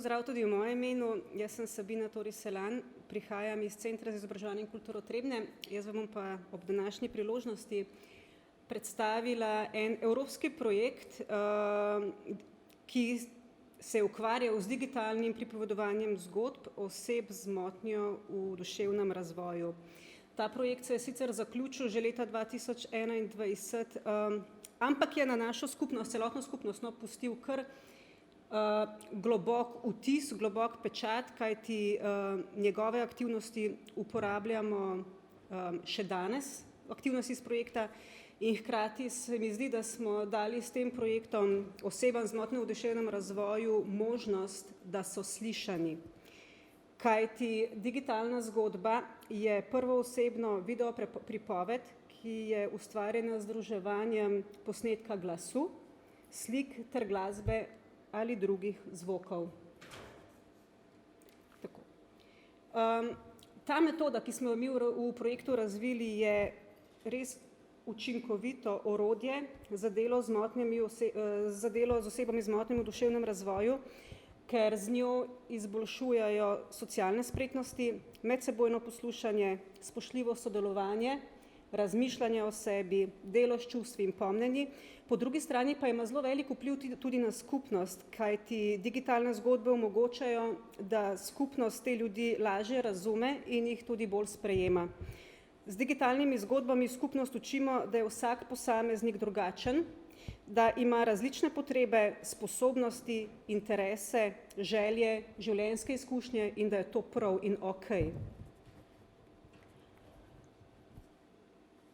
pozdrav tudi v mojem imenu. Jaz sem Sabina Tori-Selan, prihajam iz Centra za izobraževanje in kulturo Trebnje. Jaz vam bom pa ob današnji priložnosti predstavila en evropski projekt, ki se je ukvarjal z digitalnim pripovedovanjem zgodb oseb z motnjo v duševnem razvoju. Ta projekt se je sicer zaključil že leta 2021, ampak je na našo skupnost, celotno skupnost, pustil kar globok vtis, globok pečat, kajti njegove aktivnosti uporabljamo še danes, aktivnosti iz projekta, in hkrati se mi zdi, da smo dali s tem projektom osebam z motnjo v duševnem razvoju možnost, da so slišani. Kajti digitalna zgodba je prvoosebno video pripoved, ki je ustvarjena z združevanjem posnetka glasu, slik ter glasbe ali drugih zvokov. Tako. Ta metoda, ki smo jo mi v projektu razvili, je res učinkovito orodje za delo z osebami z motnjami v duševnem razvoju, ker z njo izboljšujejo socialne spretnosti, medsebojno poslušanje, spoštljivo sodelovanje, razmišljanje o sebi, delo s čustvi in pomnjenji. Po drugi strani pa ima zelo velik vpliv tudi na skupnost, kajti digitalne zgodbe omogočajo, da skupnost te ljudi lažje razume in jih tudi bolj sprejema. Z digitalnimi zgodbami skupnost učimo, da je vsak posameznik drugačen, da ima različne potrebe, sposobnosti, interese, želje, življenjske izkušnje in da je to prav in okej.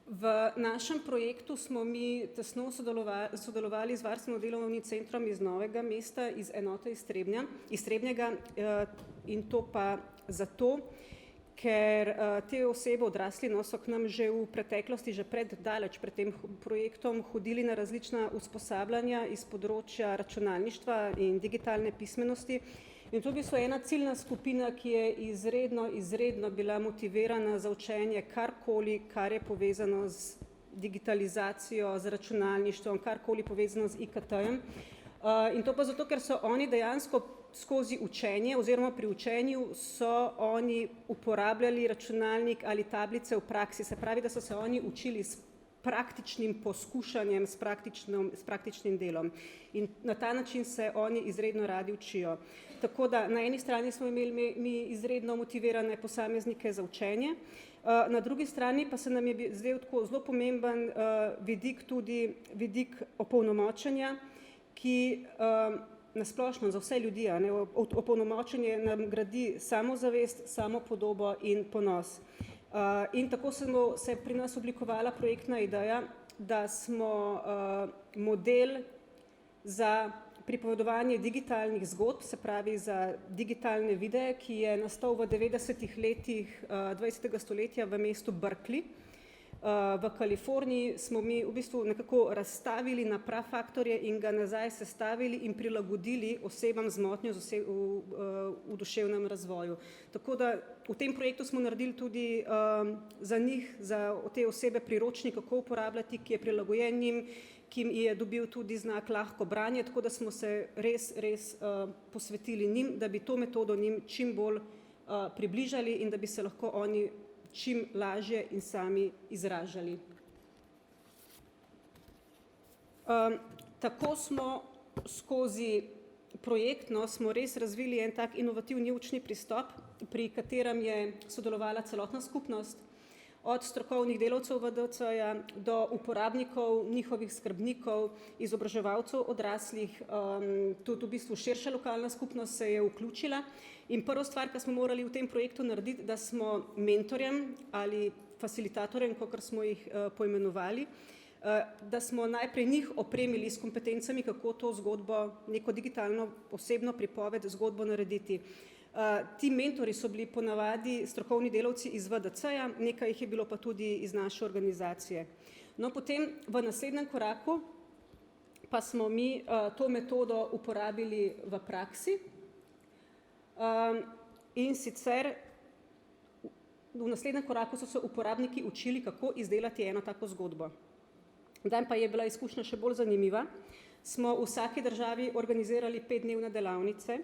V našem projektu smo mi tesno sodelovali z Varstveno-delovnim centrom iz Novega mesta, iz enote iz Trebnjega, in to pa zato, ker te osebe, odrasli, so k nam že v preteklosti, že daleč pred tem projektom hodili na različna usposabljanja iz področja računalništva in digitalne pismenosti. In to je v bistvu ena ciljna skupina, ki je izredno bila motivirana za učenje karkoli, kar je povezano z digitalizacijo, z računalništvom, karkoli povezano z IKT-jem. In to pa zato, ker so oni dejansko skozi učenje oziroma pri učenju so oni uporabljali računalnik ali tablice v praksi. Se pravi, da so se oni učili s praktičnim poskušanjem, s praktičnim delom. In na ta način se oni izredno radi učijo. Tako da na eni strani smo imeli mi izredno motivirane posameznike za učenje, na drugi strani pa se nam je zdel tako zelo pomemben vidik tudi vidik opolnomočenja, ki nasplošno za vse ljudi, opolnomočenje nam gradi samozavest, samopodobo in ponos. In tako se je pri nas oblikovala projektna ideja, da smo model za pripovedovanje digitalnih zgodb, se pravi za digitalne videe, ki je nastal v 90-ih letih 20. stoletja v mestu Berkeley. V Kaliforniji smo mi v bistvu nekako razstavili na prafaktorje in ga nazaj sestavili in prilagodili osebam z motnjo v duševnem razvoju. Tako da v tem projektu smo naredili tudi za njih, za te osebe priročnik, kako uporabljati, ki je prilagojen njim, ki je dobil tudi znak lahko branje, tako da smo se res posvetili njim, da bi to metodo njim čim bolj približali in da bi se lahko oni čim lažje in sami izražali. Tako smo skozi projektno smo res razvili en tak inovativni učni pristop, pri katerem je sodelovala celotna skupnost, od strokovnih delavcev VDC-ja do uporabnikov, njihovih skrbnikov, izobraževalcev odraslih, tudi v bistvu širša lokalna skupnost se je vključila. In prva stvar, ki smo morali v tem projektu narediti, da smo mentorjem ali facilitatorjem, kakor smo jih poimenovali, da smo najprej njih opremili s kompetencami, kako to zgodbo, neko digitalno osebno pripoved, zgodbo narediti. Ti mentori so bili ponavadi strokovni delavci iz VDC-ja, nekaj jih je bilo pa tudi iz naše organizacije. No, potem v naslednjem koraku pa smo mi to metodo uporabili v praksi. In sicer v naslednjem koraku so se uporabniki učili, kako izdelati eno tako zgodbo. Dan pa je bila izkušnja še bolj zanimiva, smo v vsaki državi organizirali 5-dnevne delavnice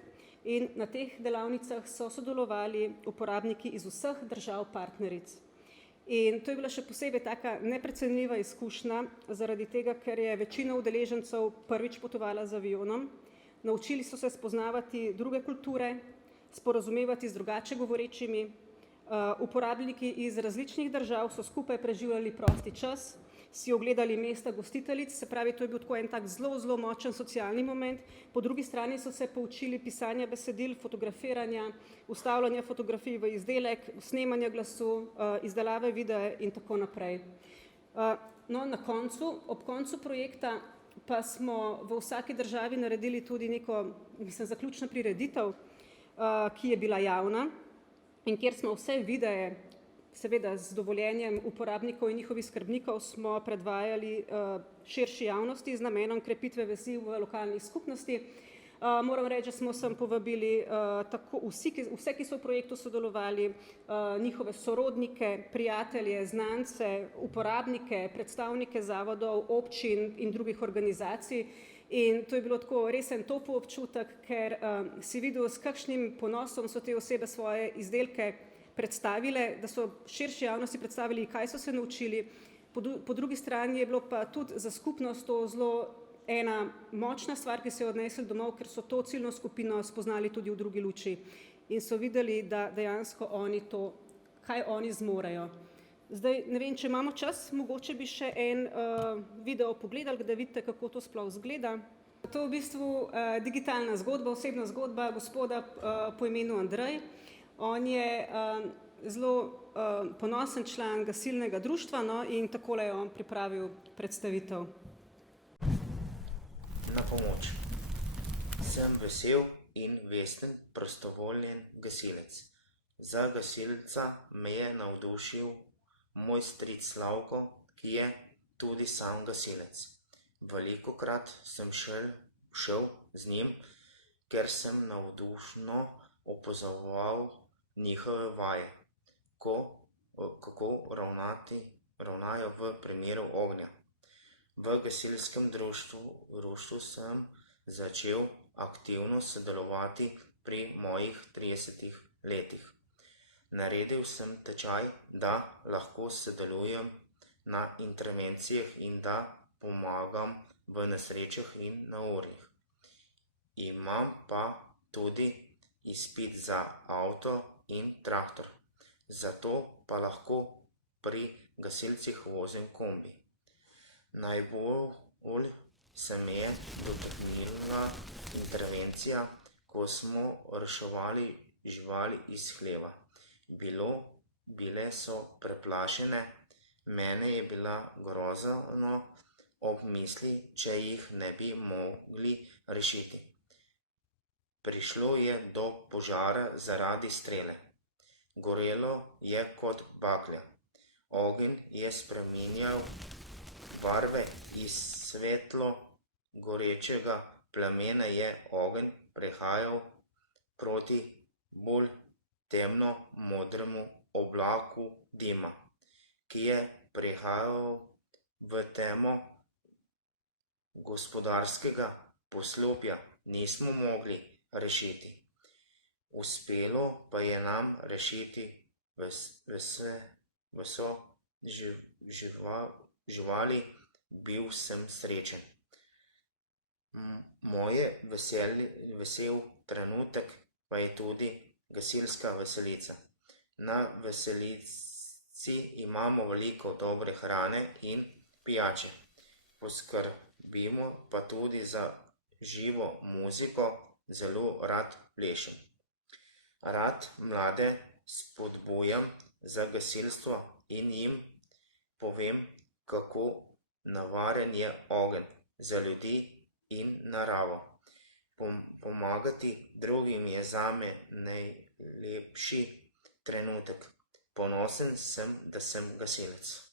in na teh delavnicah so sodelovali uporabniki iz vseh držav partneric. In to je bila še posebej taka neprecenljiva izkušnja, zaradi tega, ker je večina udeležencev prvič potovala z avionom, naučili so se spoznavati druge kulture, sporazumevati z drugače govorečimi, uporabniki iz različnih držav so skupaj preživljali prosti čas, si ogledali mesta gostiteljic, se pravi, to je bil tako en tak zelo močen socialni moment. Po drugi strani so se poučili pisanja besedil, fotografiranja, vstavljanja fotografij v izdelek, snemanja glasu, izdelave videa in tako naprej. No, ob koncu projekta pa smo v vsaki državi naredili tudi neko, zaključno prireditev, ki je bila javna in kjer smo vse videe, seveda z dovoljenjem uporabnikov in njihovih skrbnikov, smo predvajali širši javnosti z namenom krepitve vezi v lokalnih skupnosti. Moram reči, da smo sem povabili tako vse, ki so v projektu sodelovali, njihove sorodnike, prijatelje, znance, uporabnike, predstavnike zavodov, občin in drugih organizacij. In to je bilo tako res en topel občutek, ker si videl, s kakšnim ponosom so te osebe svoje izdelke predstavile, da so širši javnosti predstavili, kaj so se naučili. Po drugi strani je bilo pa tudi za skupnost to zelo ena močna stvar, ki so jo odnesli domov, ker so to ciljno skupino spoznali tudi v drugi luči in so videli, da dejansko oni to, kaj oni zmorejo. Zdaj, ne vem, če imamo čas, mogoče bi še en video pogledali, da vidite, kako to sploh izgleda. To je v bistvu digitalna zgodba, osebna zgodba gospoda po imenu Andrej. On je zelo ponosen član gasilnega društva, no, in takole je on pripravil predstavitev. Na pomoč. Sem vesel in vesten prostovoljen gasilec. Za gasilca me je navdušil moj stric Slavko, ki je tudi sam gasilec. Velikokrat sem šel z njim, ker sem navdušno opazoval njihove vaje, kako ravnajo v primeru ognja. V gasilskem društvu sem začel aktivno sodelovati pri mojih 30 letih. Naredil sem tečaj, da lahko sodelujem na intervencijah in da pomagam v nesrečah in neurjih. Imam pa tudi izpit za avto in traktor, zato pa lahko pri gasilcih vozim kombi. Najbolj se me je dotaknila intervencija, ko smo reševali živali iz hleva. Bile so preplašene, mene je bila grozno ob misli, če jih ne bi mogli rešiti. Prišlo je do požara zaradi strele. Gorelo je kot baklja. Ogenj je spreminjal barve, iz svetlo gorečega plamena je ogenj prehajal proti bolj temno modremu oblaku dima, ki je prehajal v temo gospodarskega poslopja. Nismo mogli rešiti. Uspelo pa je nam rešiti vso živali, bil sem srečen. Moje vesel trenutek pa je tudi gasilska veselica. Na veselici imamo veliko dobre hrane in pijače. Poskrbimo pa tudi za živo muziko, zelo rad plešem. Rad mlade spodbujam za gasilstvo in jim povem, kako navaren je ogenj za ljudi in naravo. Pomagati drugim je zame najlepši trenutek. Ponosen sem, da sem gasilec.